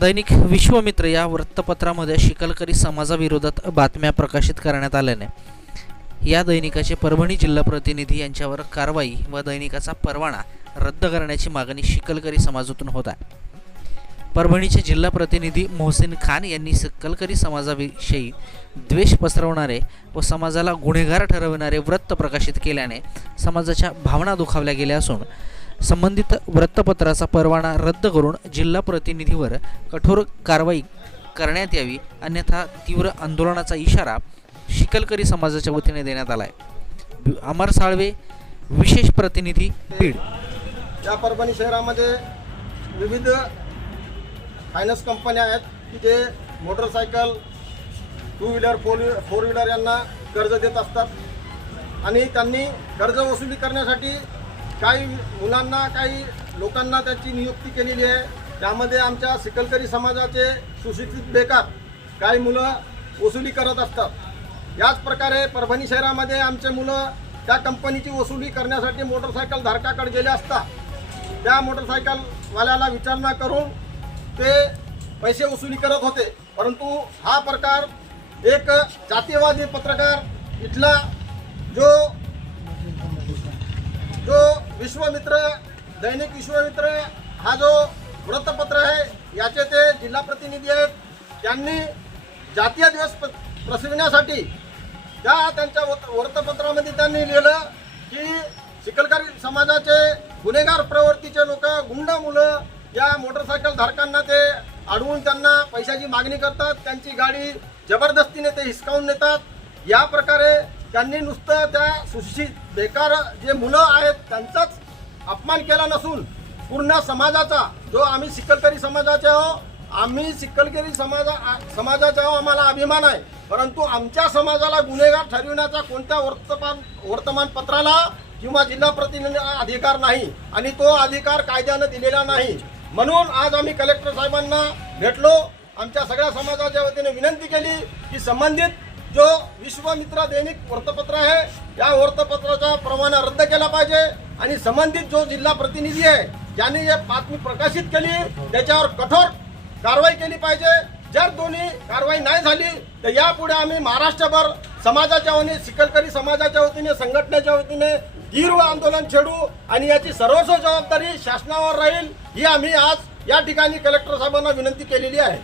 दैनिक विश्वमित्र या वृत्तपत्रामध्ये शिकलकरी समाजाविरोधात बातम्या प्रकाशित करण्यात आल्याने. या दैनिकाचे परभणी जिल्हा प्रतिनिधी यांच्यावर कारवाई व दैनिकाचा परवाना रद्द करण्याची मागणी शिकलकरी समाजातून होत आहे. परभणीचे जिल्हा प्रतिनिधी मोहसिन खान यांनी सकलकरी समाजाविषयी द्वेष पसरवणारे व समाजाला गुन्हेगार ठरविणारे वृत्त प्रकाशित केल्याने समाजाच्या भावना दुखावल्या गेल्या असून संबंधित वृत्तपत्राचा परवाना रद्द करून जिल्हा प्रतिनिधीवर कठोर कारवाई करण्यात यावी अन्यथा तीव्र आंदोलनाचा इशारा शिकलकरी समाजाच्या वतीने देण्यात आला आहे अमर साळवे विशेष प्रतिनिधी बीड. या परभणी शहरामध्ये विविध फायनान्स कंपन्या आहेत की जे motorcycle two wheeler four four wheeler यांना कर्ज देत असतात. आणि त्यांनी कर्ज वसुली करण्यासाठी काही मुलांना काही लोकांना त्याची नियुक्ती केलेली आहे. त्यामध्ये आमच्या सिकलकरी समाजाचे सुशिक्षित बेकार काही मुलं वसुली करत असतात. याच प्रकारे परभणी शहरामध्ये आमचे मुलं त्या कंपनीची वसुली करण्यासाठी मोटरसायकल धारकाकडे गेले असता त्या मोटरसायकलवाल्याला विचारणा करून ते पैसे वसुली करत होते. परंतु हा प्रकार एक जातीयवादी पत्रकार इथला जो जो विश्वमित्र दैनिक विश्वमित्र हा जो वृत्तपत्र आहे याचे ते जिल्हा प्रतिनिधी आहेत. त्यांनी जातीय दिवस प- प्रसविण्यासाठी त्या त्यांच्या वृत्त- वृत्तपत्रामध्ये त्यांनी लिहिलं की चिखलकारी समाजाचे गुन्हेगार प्रवृत्तीचे लोक गुंड मुलं या मोटरसायकल धारकांना ते अडवून त्यांना पैशाची मागणी करतात. त्यांची गाडी जबरदस्तीने ते हिसकावून नेतात. या प्रकारे त्यांनी नुसतं त्या सुशिक्षित बेकार जे मुलं आहेत त्यांचाच अपमान केला नसून पूर्ण समाजाचा जो आम्ही सिक्कलकरी समाजाचे आहो आम्ही सिक्कलकरी समाजा समाजाचे समाजाचा आहो आम्हाला अभिमान आहे. परंतु आमच्या समाजाला गुन्हेगार ठरविण्याचा कोणत्या वर्तमान वर्तमानपत्राला किंवा जिल्हा प्रतिनिधीला अधिकार नाही आणि तो अधिकार कायद्यानं दिलेला नाही. म्हणून आज आम्ही कलेक्टर साहेबांना भेटलो आमच्या सगळ्या समाजाच्या वतीने विनंती केली की संबंधित जो विश्वमित्र दैनिक वृत्तपत्र आहे या वृत्तपत्राचा प्रमाण रद्द केला पाहिजे. आणि संबंधित जो जिल्हा प्रतिनिधी आहे ज्यांनी हे बातमी प्रकाशित केली त्याच्यावर कठोर कारवाई केली पाहिजे. जर दोन्ही कारवाई नाही झाली तर यापुढे आम्ही महाराष्ट्रभर समाजाच्या वतीने सिकलकरी समाजाच्या वतीने संघटनेच्या वतीने तीव्र आंदोलन छेडू आणि याची सर्वस्व जबाबदारी शासनावर राहील ही आम्ही आज या ठिकाणी कलेक्टर साहेबांना विनंती केलेली आहे.